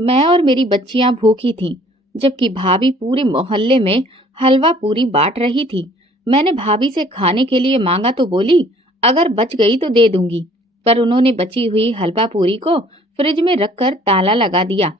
मैं और मेरी बच्चियां भूखी थीं, जबकि भाभी पूरे मोहल्ले में हलवा पूरी बांट रही थी। मैंने भाभी से खाने के लिए मांगा तो बोली, अगर बच गई तो दे दूंगी, पर उन्होंने बची हुई हलवा पूरी को फ्रिज में रखकर ताला लगा दिया।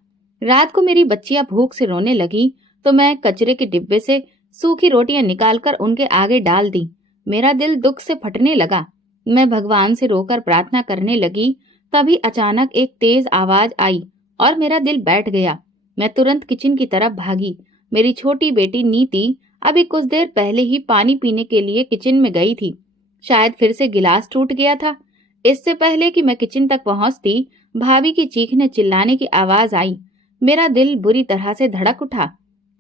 रात को मेरी बच्चियां भूख से रोने लगी, तो मैं कचरे के डिब्बे से सूखी रोटियां निकालकर उनके आगे डाल दी। मेरा दिल दुख से फटने लगा। मैं भगवान से रोकर प्रार्थना करने लगी, तभी अचानक एक तेज आवाज आई और मेरा दिल बैठ गया। मैं तुरंत किचन की तरफ भागी। मेरी छोटी बेटी नीति अभी कुछ देर पहले ही पानी पीने के लिए किचन में गई थी। शायद फिर से गिलास टूट गया था। इससे पहले कि मैं किचन तक पहुंचती, भाभी की चीखने चिल्लाने की आवाज आई। मेरा दिल बुरी तरह से धड़क उठा।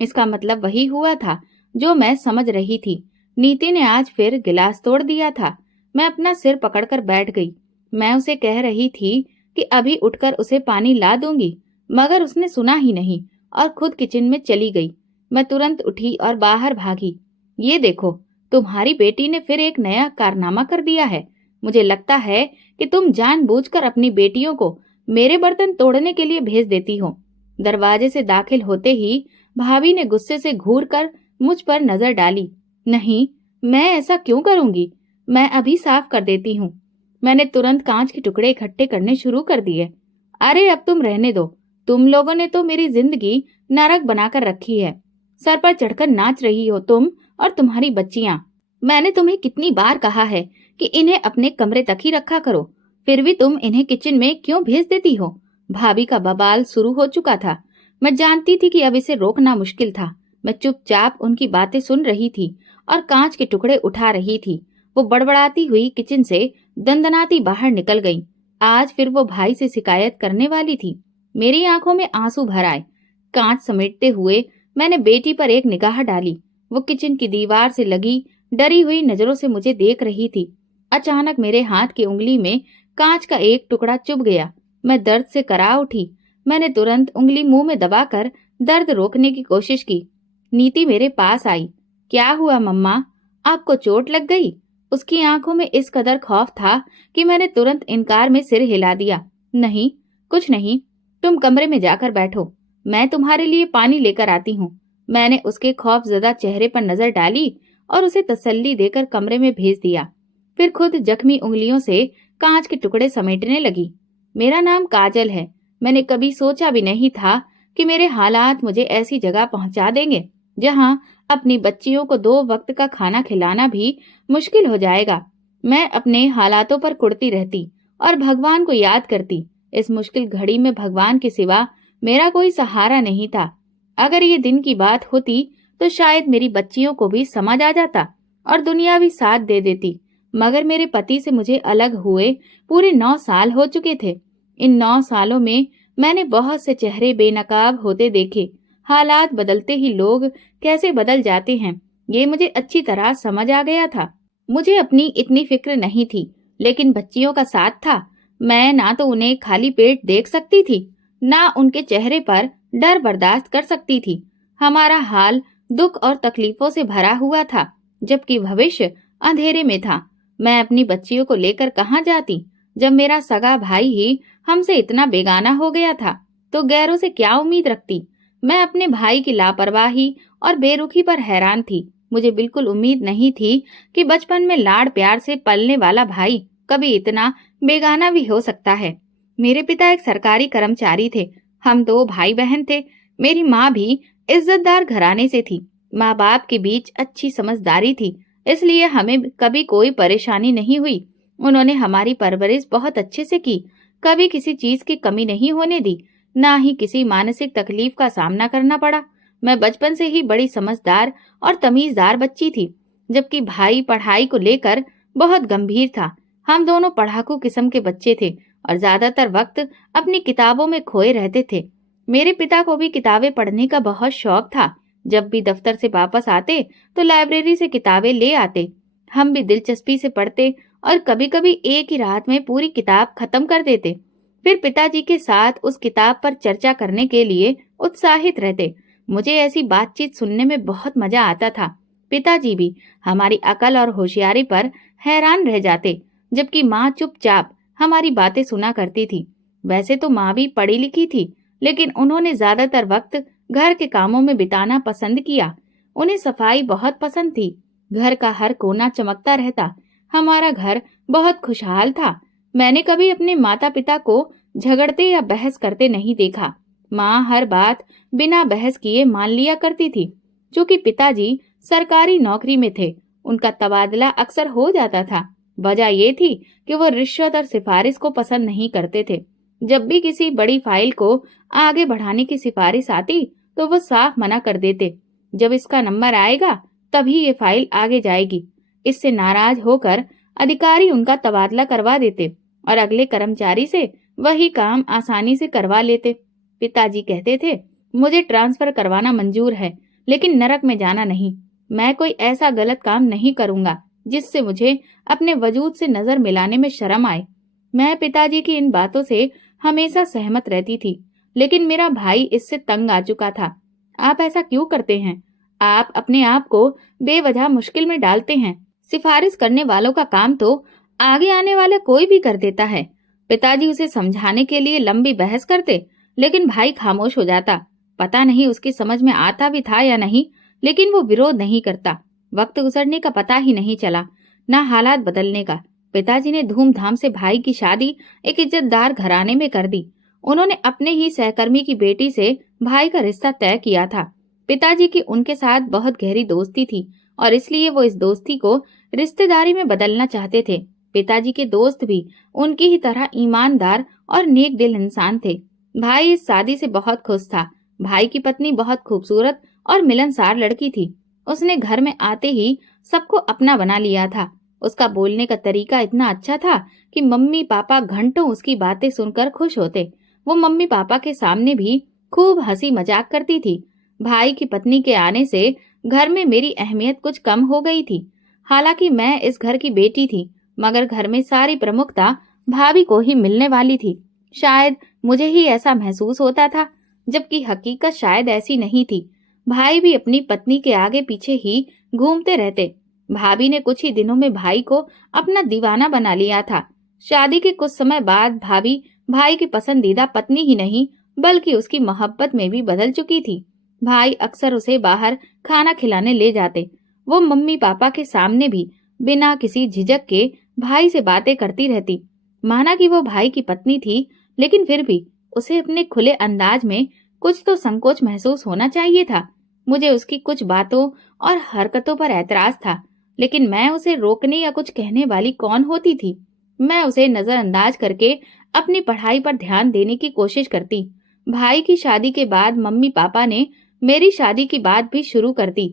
इसका मतलब वही हुआ था जो मैं समझ रही थी। नीति ने आज फिर गिलास तोड़ दिया था। मैं अपना सिर पकड़कर बैठ गई। मैं उसे कह रही थी कि अभी उठकर उसे पानी ला दूंगी, मगर उसने सुना ही नहीं और खुद किचन में चली गई। मैं तुरंत उठी और बाहर भागी। ये देखो, तुम्हारी बेटी ने फिर एक नया कारनामा कर दिया है। मुझे लगता है कि तुम जानबूझकर अपनी बेटियों को मेरे बर्तन तोड़ने के लिए भेज देती हो। दरवाजे से दाखिल होते ही भाभी ने गुस्से से घूर कर मुझ पर नजर डाली। नहीं, मैं ऐसा क्यों करूंगी? मैं अभी साफ कर देती हूँ। मैंने तुरंत कांच के टुकड़े इकट्ठे करने शुरू कर दिए। अरे अब तुम रहने दो। तुम लोगों ने तो मेरी जिंदगी नरक बनाकर रखी है। सर पर चढ़कर नाच रही हो तुम और तुम्हारी बच्चियां। मैंने तुम्हें कितनी बार कहा है कि इन्हें अपने कमरे तक ही रखा करो, फिर भी तुम इन्हें किचन में क्यों भेज देती हो? भाभी का बवाल शुरू हो चुका था। मैं जानती थी कि अब इसे रोकना मुश्किल था। मैं चुपचाप उनकी बातें सुन रही थी और कांच के टुकड़े उठा रही थी। वो बड़बड़ाती हुई किचन से दंदनाती बाहर निकल गई। आज फिर वो भाई से शिकायत करने वाली थी। मेरी आंखों में आंसू भर आए। कांच समेटते हुए मैंने बेटी पर एक निगाह डाली। वो किचन की दीवार से लगी डरी हुई नजरों से मुझे देख रही थी। अचानक मेरे हाथ की उंगली में कांच का एक टुकड़ा चुभ गया। मैं दर्द से करा उठी। मैंने तुरंत उंगली मुंह में दबाकर दर्द रोकने की कोशिश की। नीति मेरे पास आई। क्या हुआ मम्मा? आपको चोट लग गई? उसकी आंखों में इस कदर खौफ था कि मैंने तुरंत इनकार में सिर हिला दिया। नहीं, कुछ नहीं, तुम कमरे में जाकर बैठो, मैं तुम्हारे लिए पानी लेकर आती हूँ। मैंने उसके खौफजदा चेहरे पर नजर डाली और उसे तसल्ली देकर कमरे में भेज दिया। फिर खुद जख्मी उंगलियों से कांच के टुकड़े समेटने लगी। मेरा नाम काजल है। मैंने कभी सोचा भी नहीं था कि मेरे हालात मुझे ऐसी जगह पहुंचा देंगे जहां अपनी बच्चियों को 2 वक्त का खाना खिलाना भी मुश्किल हो जाएगा। मैं अपने हालातों पर कुढ़ती रहती और भगवान को याद करती। इस मुश्किल घड़ी में भगवान के सिवा मेरा कोई सहारा नहीं था। अगर ये दिन की बात होती तो शायद मेरी बच्चियों को भी समझ आ जाता और दुनिया भी साथ दे देती। मगर मेरे पति से मुझे अलग हुए पूरे 9 साल हो चुके थे। इन 9 सालों में मैंने बहुत से चेहरे बेनकाब होते देखे। हालात बदलते ही लोग कैसे बदल जाते हैं, ये मुझे अच्छी तरह समझ आ गया था। मुझे अपनी इतनी फिक्र नहीं थी, लेकिन बच्चियों का साथ था। मैं ना तो उन्हें खाली पेट देख सकती थी, ना उनके चेहरे पर डर बर्दाश्त कर सकती थी। हमारा हाल दुख और तकलीफों से भरा हुआ था, जबकि भविष्य अंधेरे में था। मैं अपनी बच्चियों को लेकर कहाँ जाती? जब मेरा सगा भाई ही हमसे इतना बेगाना हो गया था, तो गैरों से क्या उम्मीद रखती? मैं अपने भाई की लापरवाही और बेरुखी पर हैरान थी। मुझे बिल्कुल उम्मीद नहीं थी कि बचपन में लाड़ प्यार से पलने वाला भाई कभी इतना बेगाना भी हो सकता है। मेरे पिता एक सरकारी कर्मचारी थे। हम 2 भाई बहन थे। मेरी माँ भी इज्जतदार घराने से थी। माँ बाप के बीच अच्छी समझदारी थी, इसलिए हमें कभी कोई परेशानी नहीं हुई। उन्होंने हमारी परवरिश बहुत अच्छे से की, कभी किसी चीज की कमी नहीं होने दी, ना ही किसी मानसिक तकलीफ का सामना करना पड़ा। मैं बचपन से ही बड़ी समझदार और तमीजदार बच्ची थी, जबकि भाई पढ़ाई को लेकर बहुत गंभीर था। हम दोनों पढ़ाकू किस्म के बच्चे थे और ज्यादातर वक्त अपनी किताबों में खोए रहते थे। मेरे पिता को भी किताबें पढ़ने का बहुत शौक था। जब भी दफ्तर से वापस आते तो लाइब्रेरी से किताबें ले आते। हम भी दिलचस्पी से पढ़ते और कभी-कभी एक ही रात में पूरी किताब खत्म कर देते। फिर पिताजी के साथ उस किताब पर चर्चा करने के लिए उत्साहित रहते। मुझे ऐसी बातचीत सुनने में बहुत मजा आता था। पिताजी भी हमारी अकल और होशियारी पर हैरान रह जाते, जबकि माँ चुपचाप हमारी बातें सुना करती थी। वैसे तो माँ भी पढ़ी लिखी थी, लेकिन उन्होंने ज्यादातर वक्त घर के कामों में बिताना पसंद किया। उन्हें सफाई बहुत पसंद थी। घर का हर कोना चमकता रहता। हमारा घर बहुत खुशहाल था। मैंने कभी अपने माता पिता को झगड़ते या बहस करते नहीं देखा। माँ हर बात बिना बहस किए मान लिया करती थी। क्योंकि पिताजी सरकारी नौकरी में थे, उनका तबादला अक्सर हो जाता था। वजह ये थी कि वो रिश्वत और सिफारिश को पसंद नहीं करते थे। जब भी किसी बड़ी फाइल को आगे बढ़ाने की सिफारिश आती तो वो साफ मना कर देते, जब इसका नंबर आएगा तभी ये फाइल आगे जाएगी। इससे नाराज होकर अधिकारी उनका तबादला करवा देते और अगले कर्मचारी से वही काम आसानी से करवा लेते। पिताजी कहते थे, मुझे ट्रांसफर करवाना मंजूर है, लेकिन नरक में जाना नहीं। मैं कोई ऐसा गलत काम नहीं करूंगा जिससे मुझे अपने वजूद से नजर मिलाने में शर्म आए। मैं पिताजी की इन बातों से हमेशा सहमत रहती थी, लेकिन मेरा भाई इससे तंग आ चुका था। आप ऐसा क्यों करते हैं? आप अपने आप को बेवजह मुश्किल में डालते हैं। सिफारिश करने वालों का काम तो आगे आने वाला कोई भी कर देता है। पिताजी उसे समझाने के लिए लंबी बहस करते, लेकिन भाई खामोश हो जाता। पता नहीं उसकी समझ में आता भी था या नहीं, लेकिन वो विरोध नहीं करता। वक्त गुजरने का पता ही नहीं चला, न हालात बदलने का। पिताजी ने धूमधाम से भाई की शादी एक इज्जतदार घराने में कर दी। उन्होंने अपने ही सहकर्मी की बेटी से भाई का रिश्ता तय किया था। पिताजी की उनके साथ बहुत गहरी दोस्ती थी और इसलिए वो इस दोस्ती को रिश्तेदारी में बदलना चाहते थे। पिताजी के दोस्त भी उनकी ही तरह ईमानदार और नेक दिल इंसान थे। भाई इस शादी से बहुत खुश था। भाई की पत्नी बहुत खूबसूरत और मिलनसार लड़की थी। उसने घर में आते ही सबको अपना बना लिया था। उसका बोलने का तरीका इतना अच्छा था कि मम्मी पापा घंटों उसकी बातें सुनकर खुश होते। वो मम्मी पापा के सामने भी खूब हंसी मजाक करती थी। भाई की पत्नी के आने से घर में मेरी अहमियत कुछ कम हो गई थी। हालांकि मैं इस घर की बेटी थी, मगर घर में सारी प्रमुखता भाभी को ही मिलने वाली थी। शायद मुझे ही ऐसा महसूस होता था, जबकि हकीकत शायद ऐसी नहीं थी। भाई भी अपनी पत्नी के आगे पीछे ही घूमते रहते। भाभी ने कुछ ही दिनों में भाई को अपना दीवाना बना लिया था। शादी के कुछ समय बाद भाभी भाई की पसंदीदा पत्नी ही नहीं, बल्कि उसकी मोहब्बत में भी बदल चुकी थी। भाई अक्सर उसे बाहर खाना खिलाने ले जाते। वो मम्मी पापा के सामने भी बिना किसी झिझक के भाई से बातें करती रहती। माना कि वो भाई की पत्नी थी, लेकिन फिर भी उसे अपने खुले अंदाज में कुछ तो संकोच महसूस होना चाहिए था। मुझे उसकी कुछ बातों और हरकतों पर ऐतराज था, लेकिन मैं उसे रोकने या कुछ कहने वाली कौन होती थी। मैं उसे नजरअंदाज करके अपनी पढ़ाई पर ध्यान देने की कोशिश करती। भाई की शादी के बाद मम्मी पापा ने मेरी शादी की बात भी शुरू कर दी।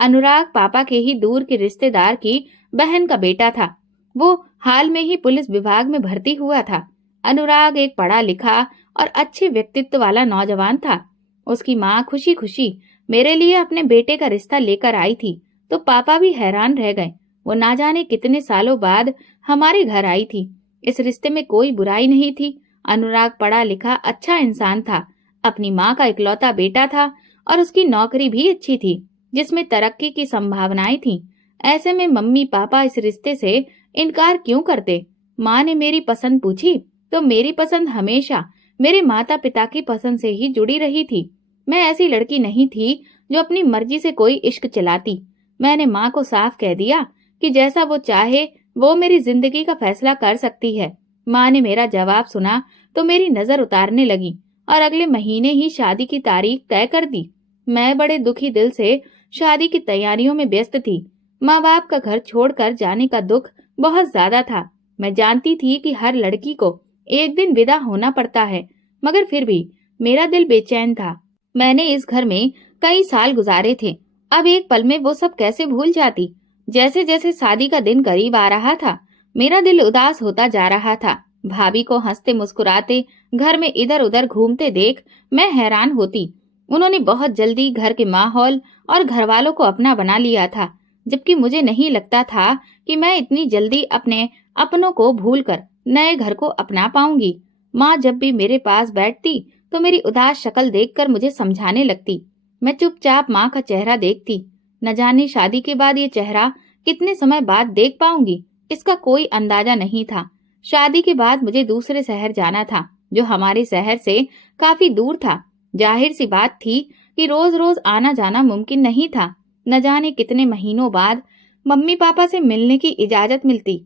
अनुराग पापा के ही दूर के रिश्तेदार की बहन का बेटा था। वो हाल में ही पुलिस विभाग में भर्ती हुआ था। अनुराग एक पढ़ा लिखा और अच्छे व्यक्तित्व वाला नौजवान था। उसकी माँ खुशी खुशी मेरे लिए अपने बेटे का रिश्ता लेकर आई थी, तो पापा भी हैरान रह गए। वो ना जाने कितने सालों बाद हमारे घर आई थी। इस रिश्ते में कोई बुराई नहीं थी। अनुराग पढ़ा लिखा अच्छा इंसान था, अपनी माँ का इकलौता बेटा था और उसकी नौकरी भी अच्छी थी, जिसमें तरक्की की संभावनाएं थीं। ऐसे में मम्मी पापा इस रिश्ते से इनकार क्यों करते? माँ ने मेरी पसंद पूछी तो मेरी पसंद हमेशा मेरे माता पिता की पसंद से ही जुड़ी रही थी। मैं ऐसी लड़की नहीं थी जो अपनी मर्जी से कोई इश्क चलाती। मैंने माँ को साफ कह दिया कि जैसा वो चाहे वो मेरी जिंदगी का फैसला कर सकती है। माँ ने मेरा जवाब सुना तो मेरी नजर उतारने लगी और अगले महीने ही शादी की तारीख तय कर दी। मैं बड़े दुखी दिल से शादी की तैयारियों में व्यस्त थी। माँ बाप का घर छोड़कर जाने का दुख बहुत ज्यादा था। मैं जानती थी कि हर लड़की को एक दिन विदा होना पड़ता है, मगर फिर भी मेरा दिल बेचैन था। मैंने इस घर में कई साल गुजारे थे। अब एक पल में वो सब कैसे भूल जाती? जैसे जैसे शादी का दिन करीब आ रहा था, मेरा दिल उदास होता जा रहा था। भाभी को हंसते मुस्कुराते घर में इधर उधर घूमते देख मैं हैरान होती। उन्होंने बहुत जल्दी घर के माहौल और घर वालों को अपना बना लिया था, जबकि मुझे नहीं लगता था कि मैं इतनी जल्दी अपने अपनों को भूलकर नए घर को अपना पाऊंगी। माँ जब भी मेरे पास बैठती तो मेरी उदास शक्ल देखकर मुझे समझाने लगती। मैं चुपचाप माँ का चेहरा देखती। न जाने शादी के बाद ये चेहरा कितने समय बाद देख पाऊंगी, इसका कोई अंदाजा नहीं था। शादी के बाद मुझे दूसरे शहर जाना था। जो हमारे शहर से काफी दूर था। जाहिर सी बात थी कि रोज रोज आना जाना मुमकिन नहीं था। न जाने कितने महीनों बाद मम्मी पापा से मिलने की इजाजत मिलती।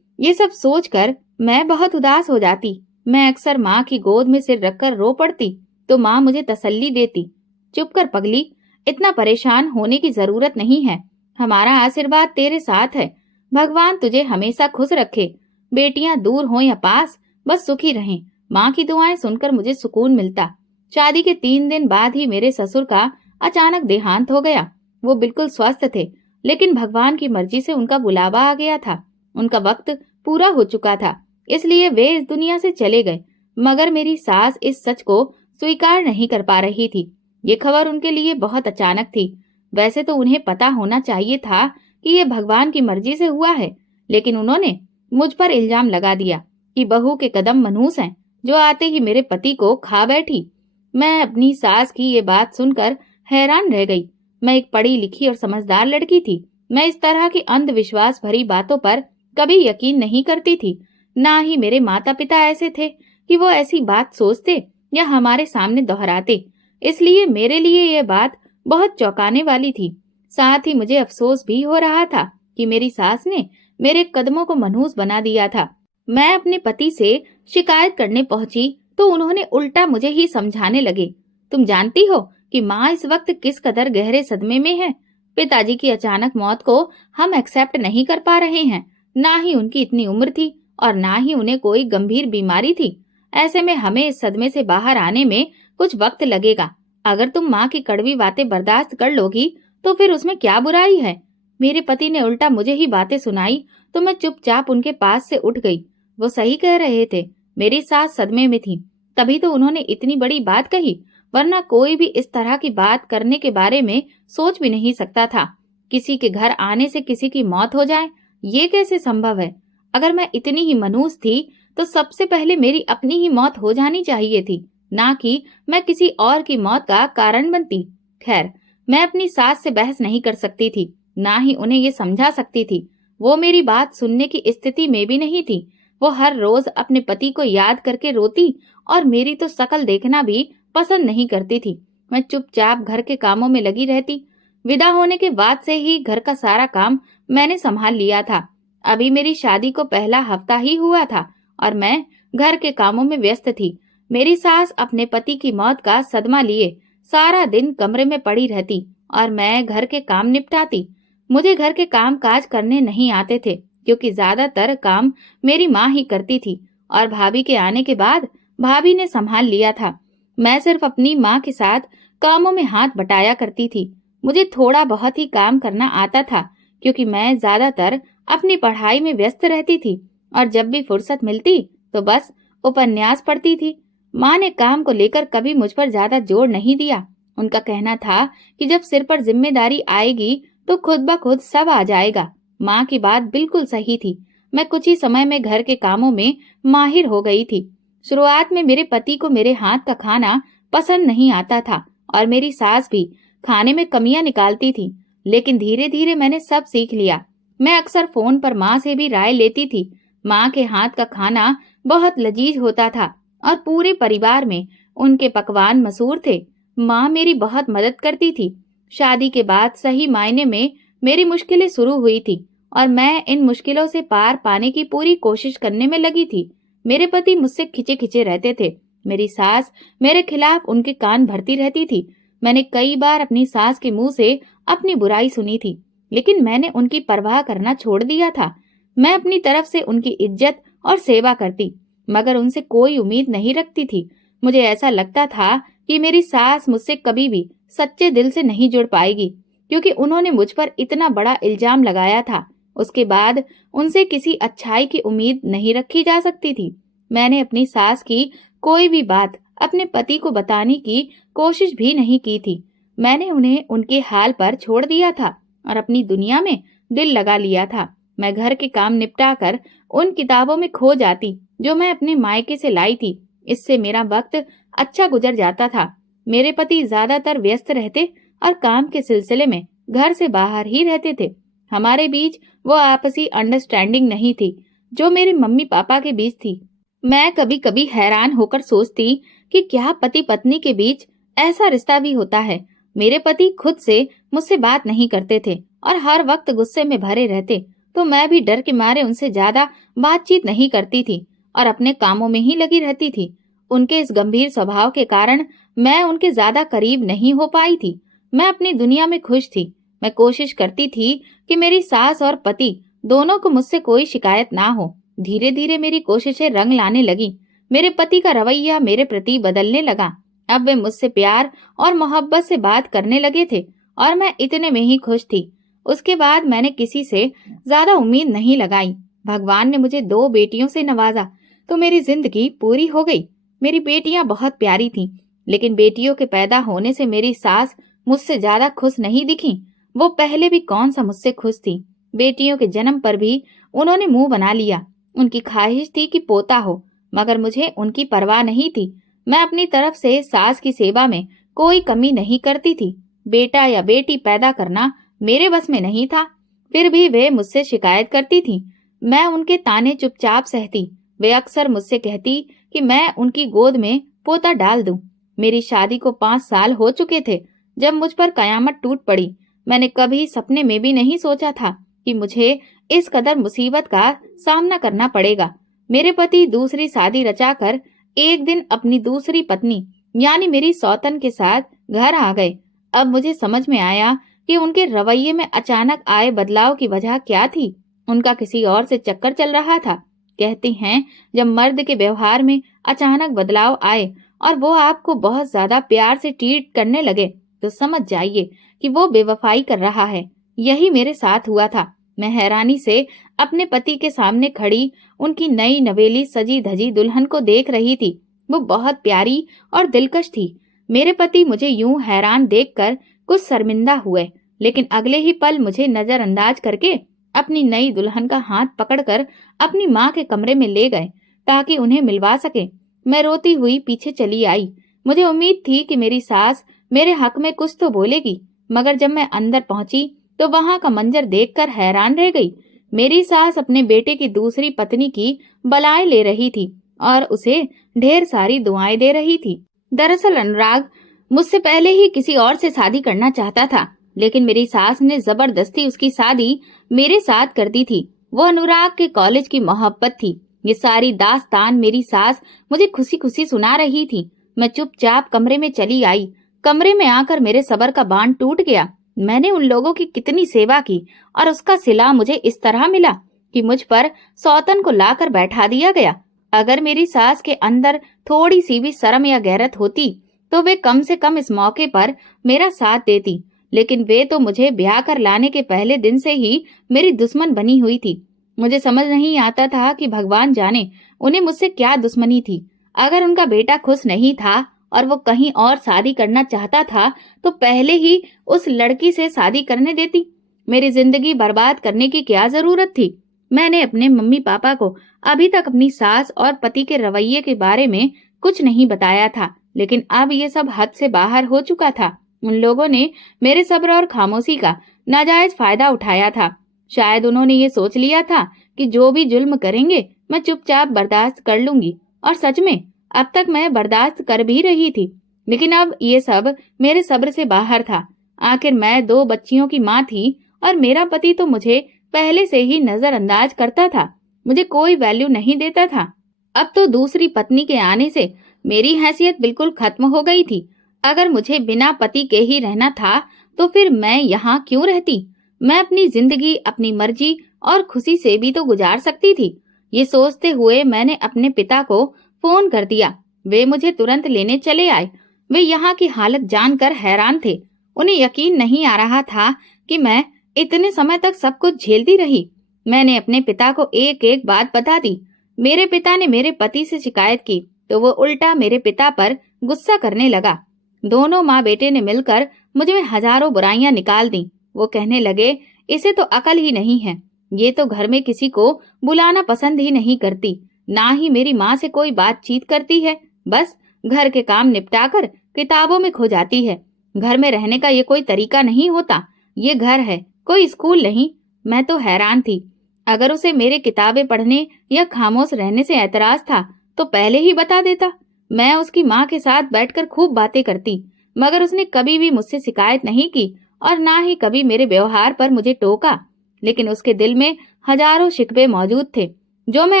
ये सब सोचकर मैं बहुत उदास हो जाती। मैं अक्सर माँ की गोद में सिर रखकर रो पड़ती तो माँ मुझे तसल्ली देती, चुप कर पगली, इतना परेशान होने की जरूरत नहीं है। हमारा आशीर्वाद तेरे साथ है। भगवान तुझे हमेशा खुश रखे। बेटियां दूर हों या पास, बस सुखी रहें। माँ की दुआएं सुनकर मुझे सुकून मिलता। शादी के 3 दिन बाद ही मेरे ससुर का अचानक देहांत हो गया। वो बिल्कुल स्वस्थ थे, लेकिन भगवान की मर्जी से उनका बुलावा आ गया था। उनका वक्त पूरा हो चुका था, इसलिए वे इस दुनिया से चले गए। मगर मेरी सास इस सच को स्वीकार नहीं कर पा रही थी। ये खबर उनके लिए बहुत अचानक थी। वैसे तो उन्हें पता होना चाहिए था कि ये भगवान की मर्जी से हुआ है, लेकिन उन्होंने मुझ पर इल्जाम लगा दिया कि बहू के कदम मनहूस हैं, जो आते ही मेरे पति को खा बैठी। मैं अपनी सास की ये बात सुनकर हैरान रह गई। मैं एक पढ़ी लिखी और समझदार लड़की थी। मैं इस तरह की अंधविश्वास भरी बातों पर कभी यकीन नहीं करती थी। ना ही मेरे माता पिता ऐसे थे कि वो ऐसी बात सोचते या हमारे सामने दोहराते। इसलिए मेरे लिए ये बात बहुत चौंकाने वाली थी। साथ ही मुझे अफसोस भी हो रहा था कि मेरी सास ने मेरे कदमों को मनहूस बना दिया था। मैं अपने पति से शिकायत करने पहुंची तो उन्होंने उल्टा मुझे ही समझाने लगे। तुम जानती हो कि माँ इस वक्त किस कदर गहरे सदमे में है। पिताजी की अचानक मौत को हम एक्सेप्ट नहीं कर पा रहे हैं। ना ही उनकी इतनी उम्र थी और ना ही उन्हें कोई गंभीर बीमारी थी। ऐसे में हमें इस सदमे से बाहर आने में कुछ वक्त लगेगा। अगर तुम माँ की कड़वी बातें बर्दाश्त कर लोगी तो फिर उसमें क्या बुराई है। मेरे पति ने उल्टा मुझे ही बातें सुनाई तो मैं चुपचाप उनके पास से उठ गई। वो सही कह रहे थे, मेरी सास सदमे में थी, तभी तो उन्होंने इतनी बड़ी बात कही, वरना कोई भी इस तरह की बात करने के बारे में सोच भी नहीं सकता था। किसी के घर आने से किसी की मौत हो जाए, ये कैसे संभव है। अगर मैं इतनी ही मनहूस थी तो सबसे पहले मेरी अपनी ही मौत हो जानी चाहिए थी, ना कि मैं किसी और की मौत का कारण बनती। खैर, मैं अपनी सास से बहस नहीं कर सकती थी, ना ही उन्हें ये समझा सकती थी। वो मेरी बात सुनने की स्थिति में भी नहीं थी। वो हर रोज अपने पति को याद करके रोती और मेरी तो शकल देखना भी पसंद नहीं करती थी। मैं चुपचाप घर के कामों में लगी रहती। विदा होने के बाद से ही घर का सारा काम मैंने संभाल लिया था। अभी मेरी शादी को पहला हफ्ता ही हुआ था और मैं घर के कामों में व्यस्त थी। मेरी सास अपने पति की मौत का सदमा लिए सारा दिन कमरे में पड़ी रहती और मैं घर के काम निपटाती। मुझे घर के काम काज करने नहीं आते थे, क्योंकि ज्यादातर काम मेरी माँ ही करती थी और भाभी के आने के बाद भाभी ने संभाल लिया था। मैं सिर्फ अपनी माँ के साथ कामों में हाथ बटाया करती थी। मुझे थोड़ा बहुत ही काम करना आता था, क्योंकि मैं ज्यादातर अपनी पढ़ाई में व्यस्त रहती थी और जब भी फुर्सत मिलती तो बस उपन्यास पढ़ती थी। माँ ने काम को लेकर कभी मुझ पर ज्यादा जोर नहीं दिया। उनका कहना था कि जब सिर पर जिम्मेदारी आएगी तो खुद ब खुद सब आ जाएगा। माँ की बात बिल्कुल सही थी। मैं कुछ ही समय में घर के कामों में माहिर हो गई थी। शुरुआत में मेरे पति को मेरे हाथ का खाना पसंद नहीं आता था और मेरी सास भी खाने में कमियां निकालती थी, लेकिन धीरे धीरे मैंने सब सीख लिया। मैं अक्सर फोन पर माँ से भी राय लेती थी। माँ के हाथ का खाना बहुत लजीज होता था और पूरे परिवार में उनके पकवान मशहूर थे। माँ मेरी बहुत मदद करती थी। शादी के बाद सही मायने में मेरी मुश्किलें शुरू हुई थी और मैं इन मुश्किलों से पार पाने की पूरी कोशिश करने में लगी थी। मेरे पति मुझसे खिंचे खिंचे रहते थे। मेरी सास मेरे खिलाफ उनके कान भरती रहती थी। मैंने कई बार अपनी सास के मुंह से अपनी बुराई सुनी थी, लेकिन मैंने उनकी परवाह करना छोड़ दिया था। मैं अपनी तरफ से उनकी इज्जत और सेवा करती, मगर उनसे कोई उम्मीद नहीं रखती थी। मुझे ऐसा लगता था कि मेरी सास मुझसे कभी भी सच्चे दिल से नहीं जुड़ पाएगी, क्योंकि उन्होंने मुझ पर इतना बड़ा इल्जाम लगाया था। उसके बाद उनसे किसी अच्छाई की उम्मीद नहीं रखी जा सकती थी। मैंने अपनी सास की कोई भी बात अपने पति को बताने की कोशिश भी नहीं की थी। मैंने उन्हें उनके हाल पर छोड़ दिया था और अपनी दुनिया में दिल लगा लिया था। मैं घर के काम निपटाकर उन किताबों में खो जाती जो मैं अपने मायके से लाई थी। इससे मेरा वक्त अच्छा गुजर जाता था। मेरे पति ज्यादातर व्यस्त रहते और काम के सिलसिले में घर से बाहर ही रहते थे। हमारे बीच वो आपसी अंडरस्टैंडिंग नहीं थी जो मेरे मम्मी पापा के बीच थी। मैं कभी कभी हैरान होकर सोचती कि क्या पति पत्नी के बीच ऐसा रिश्ता भी होता है। मेरे पति खुद से मुझसे बात नहीं करते थे और हर वक्त गुस्से में भरे रहते, तो मैं भी डर के मारे उनसे ज्यादा बातचीत नहीं करती थी और अपने कामों में ही लगी रहती थी। उनके इस गंभीर स्वभाव के कारण मैं उनके ज्यादा करीब नहीं हो पाई थी। मैं अपनी दुनिया में खुश थी। मैं कोशिश करती थी कि मेरी सास और पति दोनों को मुझसे कोई शिकायत ना हो। धीरे धीरे मेरी कोशिशें रंग लाने लगी। मेरे पति का रवैया मेरे प्रति बदलने लगा। अब वे मुझसे प्यार और मोहब्बत से बात करने लगे थे और मैं इतने में ही खुश थी। उसके बाद मैंने किसी से ज्यादा उम्मीद नहीं लगाई। भगवान ने मुझे 2 बेटियों से नवाजा तो मेरी जिंदगी पूरी हो गई। मेरी बेटियां बहुत प्यारी थीं, लेकिन बेटियों के पैदा होने से मेरी सास मुझसे ज्यादा खुश नहीं दिखी। वो पहले भी कौन सा मुझसे खुश थी। बेटियों के जन्म पर भी उन्होंने मुंह बना लिया। उनकी ख्वाहिश थी कि पोता हो, मगर मुझे उनकी परवाह नहीं थी। मैं अपनी तरफ से सास की सेवा में कोई कमी नहीं करती थी। बेटा या बेटी पैदा करना मेरे बस में नहीं था, फिर भी वे मुझसे शिकायत करती थी। मैं उनके ताने चुपचाप सहती। वे अक्सर मुझसे कहती कि मैं उनकी गोद में पोता डाल दूं। मेरी शादी को 5 साल हो चुके थे जब मुझ पर कयामत टूट पड़ी। मैंने कभी सपने में भी नहीं सोचा था कि मुझे इस कदर मुसीबत का सामना करना पड़ेगा। मेरे पति दूसरी शादी रचाकर एक दिन अपनी दूसरी पत्नी यानी मेरी सौतन के साथ घर आ गए। अब मुझे समझ में आया कि उनके रवैये में अचानक आए बदलाव की वजह क्या थी। उनका किसी और से चक्कर चल रहा था। कहते हैं जब मर्द के व्यवहार में अचानक बदलाव आए और वो आपको बहुत ज्यादा प्यार से ट्रीट करने लगे तो समझ जाइए कि वो बेवफाई कर रहा है। यही मेरे साथ हुआ था। मैं हैरानी से अपने पति के सामने खड़ी उनकी नई नवेली सजी धजी दुल्हन को देख रही थी। वो बहुत प्यारी और दिलकश थी। मेरे पति मुझे यूं हैरान देखकर कुछ शर्मिंदा हुए, लेकिन अगले ही पल मुझे नजरअंदाज करके अपनी नई दुल्हन का हाथ पकड़कर अपनी माँ के कमरे में ले गए ताकि उन्हें मिलवा सके। मैं रोती हुई पीछे चली आई। मुझे उम्मीद थी कि मेरी सास मेरे हक में कुछ तो बोलेगी, मगर जब मैं अंदर पहुंची तो वहां का मंजर देखकर हैरान रह गई। मेरी सास अपने बेटे की दूसरी पत्नी की बलाएं ले रही थी और उसे ढेर सारी दुआएं दे रही थी। दरअसल अनुराग मुझसे पहले ही किसी और से शादी करना चाहता था, लेकिन मेरी सास ने जबरदस्ती उसकी शादी मेरे साथ कर दी थी। वो अनुराग के कॉलेज की मोहब्बत थी। ये सारी दास्तान मेरी सास मुझे खुशी खुशी सुना रही थी। मैं चुपचाप कमरे में चली आई। कमरे में आकर मेरे सब्र का बांध टूट गया। मैंने उन लोगों की कितनी सेवा की और उसका सिला मुझे इस तरह मिला कि मुझ पर सौतन को लाकर बैठा दिया गया। अगर मेरी सास के अंदर थोड़ी सी भी शर्म या गैरत होती तो वे कम से कम इस मौके पर मेरा साथ देती, लेकिन वे तो मुझे ब्याह कर लाने के पहले दिन से ही मेरी दुश्मन बनी हुई थी। मुझे समझ नहीं आता था कि भगवान जाने उन्हें मुझसे क्या दुश्मनी थी। अगर उनका बेटा खुश नहीं था और वो कहीं और शादी करना चाहता था तो पहले ही उस लड़की से शादी करने देती। मेरी जिंदगी बर्बाद करने की क्या जरूरत थी। मैंने अपने मम्मी पापा को अभी तक अपनी सास और पति के रवैये के बारे में कुछ नहीं बताया था, लेकिन अब ये सब हद से बाहर हो चुका था। उन लोगों ने मेरे सब्र और खामोशी का नाजायज फायदा उठाया था। शायद उन्होंने ये सोच लिया था कि जो भी जुल्म करेंगे मैं चुपचाप बर्दाश्त कर लूंगी, और सच में अब तक मैं बर्दाश्त कर भी रही थी। लेकिन अब ये सब मेरे सब्र से बाहर था। आखिर मैं 2 बच्चियों की माँ थी और मेरा पति तो मुझे पहले से ही नजरअंदाज करता था। मुझे कोई वैल्यू नहीं देता था। अब तो दूसरी पत्नी के आने से मेरी हैसियत बिल्कुल खत्म हो गई थी। अगर मुझे बिना पति के ही रहना था तो फिर मैं यहाँ क्यों रहती। मैं अपनी जिंदगी अपनी मर्जी और खुशी से भी तो गुजार सकती थी। ये सोचते हुए मैंने अपने पिता को फोन कर दिया। वे मुझे तुरंत लेने चले आए। वे यहाँ की हालत जानकर हैरान थे। उन्हें यकीन नहीं आ रहा था कि मैं इतने समय तक सब कुछ झेलती रही। मैंने अपने पिता को एक एक बात बता दी। मेरे पिता ने मेरे पति से शिकायत की तो वो उल्टा मेरे पिता पर गुस्सा करने लगा। दोनों माँ बेटे ने मिलकर मुझ में हजारों बुराइयां निकाल दी। वो कहने लगे, इसे तो अकल ही नहीं है, ये तो घर में किसी को बुलाना पसंद ही नहीं करती, ना ही मेरी माँ से कोई बातचीत करती है, बस घर के काम निपटाकर किताबों में खो जाती है। घर में रहने का ये कोई तरीका नहीं होता। ये घर है, कोई स्कूल नहीं। मैं तो हैरान थी। अगर उसे मेरे किताबें पढ़ने या खामोश रहने से ऐतराज था तो पहले ही बता देता। मैं उसकी माँ के साथ बैठकर खूब बातें करती, मगर उसने कभी भी मुझसे शिकायत नहीं की और ना ही कभी मेरे व्यवहार पर मुझे टोका। लेकिन उसके दिल में हजारों शिकवे मौजूद थे, जो मैं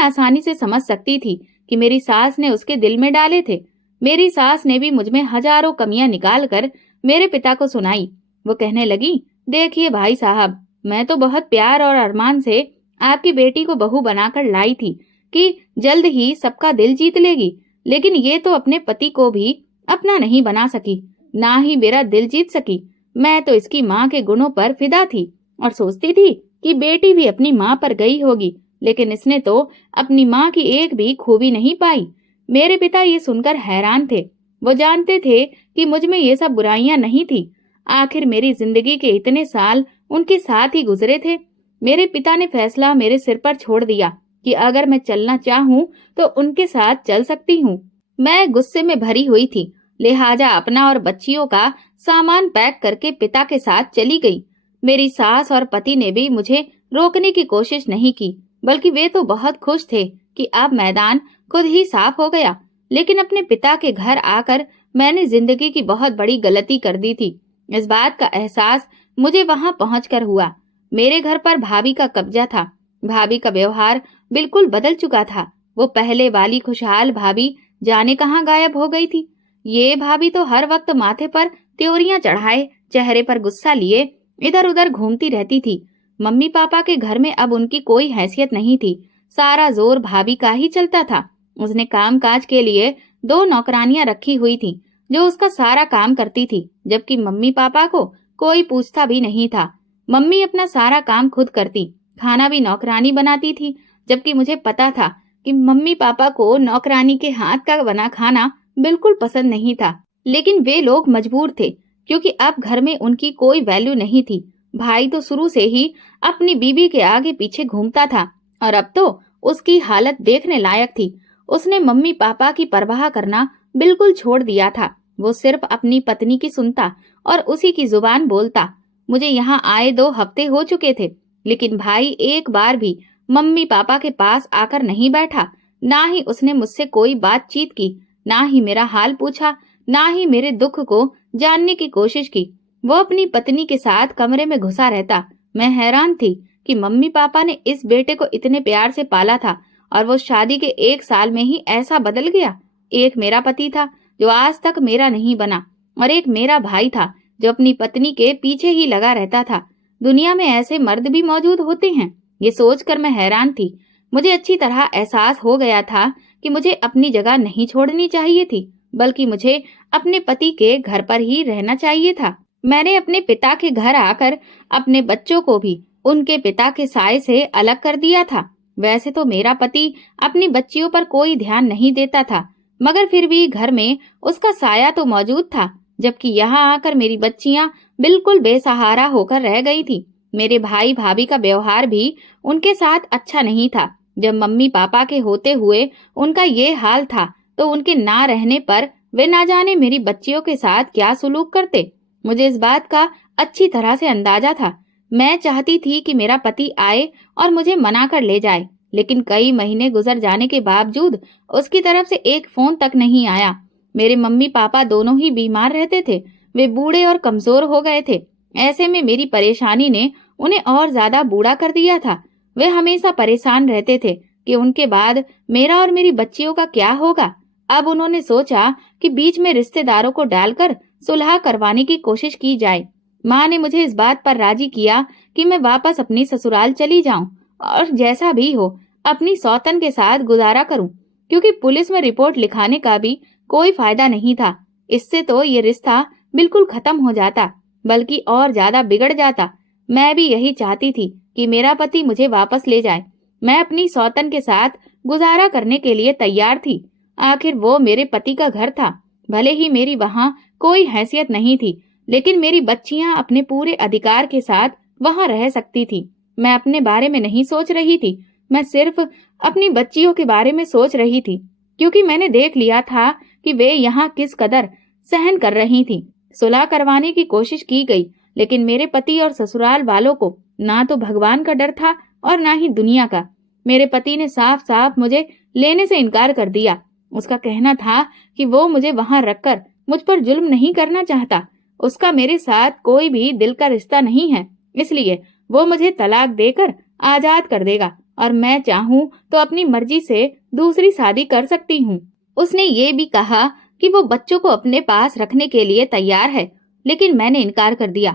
आसानी से समझ सकती थी कि मेरी सास ने उसके दिल में डाले थे। मेरी सास ने भी मुझमें हजारों कमियां निकाल कर मेरे पिता को सुनाई। वो कहने लगी, देखिए भाई साहब, मैं तो बहुत प्यार और अरमान से आपकी बेटी को बहू बनाकर लाई थी कि जल्द ही सबका दिल जीत लेगी, लेकिन ये तो अपने पति को भी अपना नहीं बना सकी, ना ही मेरा दिल जीत सकी। मैं तो इसकी माँ के गुणों पर फिदा थी और सोचती थी कि बेटी भी अपनी माँ पर गई होगी, लेकिन इसने तो अपनी माँ की एक भी खूबी नहीं पाई। मेरे पिता ये सुनकर हैरान थे। वो जानते थे कि मुझ में ये सब बुराइयां नहीं थी। आखिर मेरी जिंदगी के इतने साल उनके साथ ही गुजरे थे। मेरे पिता ने फैसला मेरे सिर पर छोड़ दिया कि अगर मैं चलना चाहूँ तो उनके साथ चल सकती हूँ। मैं गुस्से में भरी हुई थी, लिहाजा अपना और बच्चियों का सामान पैक करके पिता के साथ चली गई। मेरी सास और पति ने भी मुझे रोकने की कोशिश नहीं की, बल्कि वे तो बहुत खुश थे कि अब मैदान खुद ही साफ हो गया। लेकिन अपने पिता के घर आकर मैंने जिंदगी की बहुत बड़ी गलती कर दी थी। इस बात का एहसास मुझे वहां पहुंचकर हुआ। मेरे घर पर भाभी का कब्जा था। भाभी का व्यवहार बिल्कुल बदल चुका था। वो पहले वाली खुशहाल भाभी जाने कहाँ गायब हो गई थी। ये भाभी तो हर वक्त माथे पर त्योरियां चढ़ाए, चेहरे पर गुस्सा लिए इधर उधर घूमती रहती थी। मम्मी पापा के घर में अब उनकी कोई हैसियत नहीं थी। सारा जोर भाभी का ही चलता था। उसने काम काज के लिए 2 नौकरानियां रखी हुई थी, जो उसका सारा काम करती थी, जबकि मम्मी पापा को कोई पूछता भी नहीं था। मम्मी अपना सारा काम खुद करती, खाना भी नौकरानी बनाती थी, जबकि मुझे पता था कि मम्मी पापा को नौकरानी के हाथ का बना खाना बिल्कुल पसंद नहीं था। लेकिन वे लोग मजबूर थे, क्योंकि अब घर में उनकी कोई वैल्यू नहीं थी। भाई तो शुरू से ही अपनी बीबी के आगे पीछे घूमता था और अब तो उसकी हालत देखने लायक थी। उसने मम्मी पापा की परवाह करना बिल्कुल छोड़ दिया था। वो सिर्फ अपनी पत्नी की सुनता और उसी की जुबान बोलता। मुझे यहाँ आए 2 हफ्ते हो चुके थे, लेकिन भाई एक बार भी मम्मी पापा के पास आकर नहीं बैठा। ना ही उसने मुझसे कोई बातचीत की, ना ही मेरा हाल पूछा, ना ही मेरे दुख को जानने की कोशिश की। वो अपनी पत्नी के साथ कमरे में घुसा रहता। मैं हैरान थी कि मम्मी पापा ने इस बेटे को इतने प्यार से पाला था और वो शादी के 1 साल में ही ऐसा बदल गया। एक मेरा पति था जो आज तक मेरा नहीं बना, और एक मेरा भाई था जो अपनी पत्नी के पीछे ही लगा रहता था। दुनिया में ऐसे मर्द भी मौजूद होते हैं, ये सोचकर मैं हैरान थी। मुझे अच्छी तरह एहसास हो गया था कि मुझे अपनी जगह नहीं छोड़नी चाहिए थी, बल्कि मुझे अपने पति के घर पर ही रहना चाहिए था। मैंने अपने पिता के घर आकर अपने बच्चों को भी उनके पिता के साए से अलग कर दिया था। वैसे तो मेरा पति अपनी बच्चियों पर कोई ध्यान नहीं देता था, मगर फिर भी घर में उसका साया तो मौजूद था, जबकि यहाँ आकर मेरी बच्चियां बिल्कुल बेसहारा होकर रह गई थी। मेरे भाई भाभी का व्यवहार भी उनके साथ अच्छा नहीं था। जब मम्मी पापा के होते हुए उनका ये हाल था, तो उनके ना रहने पर वे ना जाने मेरी बच्चियों के साथ क्या सुलूक करते। मुझे इस बात का अच्छी तरह से अंदाजा था। मैं चाहती थी कि मेरा पति आए और मुझे मना कर ले जाए, लेकिन कई महीने गुजर जाने के बावजूद उसकी तरफ से एक फोन तक नहीं आया। मेरे मम्मी पापा दोनों ही बीमार रहते थे। वे बूढ़े और कमजोर हो गए थे। ऐसे में मेरी परेशानी ने उन्हें और ज्यादा बूढ़ा कर दिया था। वे हमेशा परेशान रहते थे कि उनके बाद मेरा और मेरी बच्चियों का क्या होगा। अब उन्होंने सोचा कि बीच में रिश्तेदारों को डालकर सुलह करवाने की कोशिश की जाए। माँ ने मुझे इस बात पर राजी किया कि मैं वापस अपनी ससुराल चली जाऊं और जैसा भी हो अपनी सौतन के साथ गुजारा करूं, क्योंकि पुलिस में रिपोर्ट लिखाने का भी कोई फायदा नहीं था। इससे तो ये रिश्ता बिल्कुल खत्म हो जाता, बल्कि और ज्यादा बिगड़ जाता। मैं भी यही चाहती थी कि मेरा पति मुझे वापस ले जाए। मैं अपनी सौतन के साथ गुजारा करने के लिए तैयार थी। आखिर वो मेरे पति का घर था। भले ही मेरी वहाँ कोई हैसियत नहीं थी, लेकिन मेरी बच्चियां अपने पूरे अधिकार के साथ वहाँ रह सकती थी। मैं अपने बारे में नहीं सोच रही थी, मैं सिर्फ अपनी बच्चियों के बारे में सोच रही थी, क्योंकि मैंने देख लिया था कि वे यहाँ किस कदर सहन कर रही थी। सुलह करवाने की कोशिश की गई, लेकिन मेरे पति और ससुराल वालों को ना तो भगवान का डर था और ना ही दुनिया का। मेरे पति ने साफ साफ मुझे लेने से इनकार कर दिया। उसका कहना था कि वो मुझे वहां रखकर मुझ पर जुल्म नहीं करना चाहता। उसका मेरे साथ कोई भी दिल का रिश्ता नहीं है, इसलिए वो मुझे तलाक देकर आजाद कर देगा और मैं चाहूँ तो अपनी मर्जी से दूसरी शादी कर सकती हूँ। उसने ये भी कहा कि वो बच्चों को अपने पास रखने के लिए तैयार है, लेकिन मैंने इनकार कर दिया।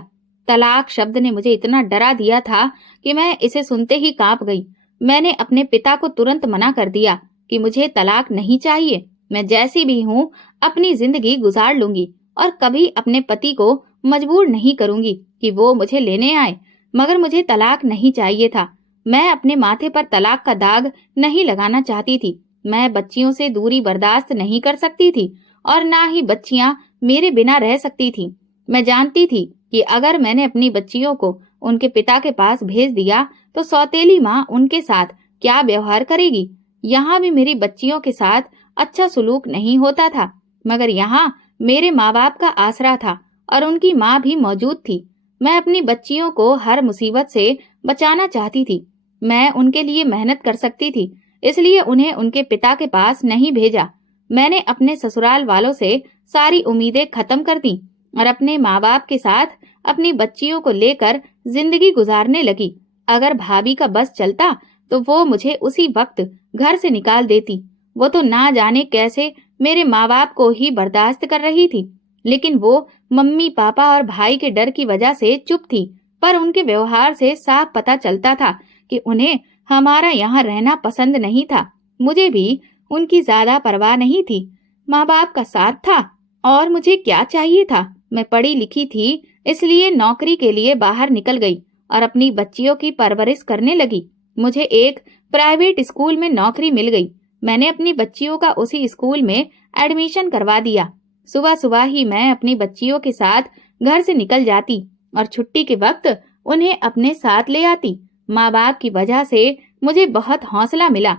तलाक शब्द ने मुझे इतना डरा दिया था कि मैं इसे सुनते ही कांप गई। मैंने अपने पिता को तुरंत मना कर दिया कि मुझे तलाक नहीं चाहिए। मैं जैसी भी हूँ अपनी जिंदगी गुजार लूंगी और कभी अपने पति को मजबूर नहीं करूंगी कि वो मुझे लेने आए। मगर मुझे तलाक नहीं चाहिए था। मैं अपने माथे पर तलाक का दाग नहीं लगाना चाहती थी। मैं बच्चियों से दूरी बर्दाश्त नहीं कर सकती थी और ना ही बच्चियां मेरे बिना रह सकती थी। मैं जानती थी कि अगर मैंने अपनी बच्चियों को उनके पिता के पास भेज दिया तो सौतेली माँ उनके साथ क्या व्यवहार करेगी। यहाँ भी मेरी बच्चियों के साथ अच्छा सुलूक नहीं होता था, मगर यहाँ मेरे माँ बाप का आसरा था और उनकी माँ भी मौजूद थी। मैं अपनी बच्चियों को हर मुसीबत से बचाना चाहती थी। मैं उनके लिए मेहनत कर सकती थी, इसलिए उन्हें उनके पिता के पास नहीं भेजा। मैंने अपने ससुराल वालों से सारी उम्मीदें खत्म कर दी और अपने माँ बाप के साथ अपनी बच्चियों को लेकर जिंदगी गुजारने लगी। अगर भाभी का बस चलता तो वो मुझे उसी वक्त घर से निकाल देती। वो तो ना जाने कैसे मेरे माँ बाप को ही बर्दाश्त कर रही थी, लेकिन वो मम्मी पापा और भाई के डर की वजह से चुप थी। पर उनके व्यवहार से साफ पता चलता था कि उन्हें हमारा यहाँ रहना पसंद नहीं था। मुझे भी उनकी ज्यादा परवाह नहीं थी। माँ बाप का साथ था और मुझे क्या चाहिए था। मैं पढ़ी लिखी थी, इसलिए नौकरी के लिए बाहर निकल गई और अपनी बच्चियों की परवरिश करने लगी। मुझे एक प्राइवेट स्कूल में नौकरी मिल गई। मैंने अपनी बच्चियों का उसी स्कूल में एडमिशन करवा दिया। सुबह सुबह ही मैं अपनी बच्चियों के साथ घर से निकल जाती और छुट्टी के वक्त उन्हें अपने साथ ले आती। माँ बाप की वजह से मुझे बहुत हौसला मिला।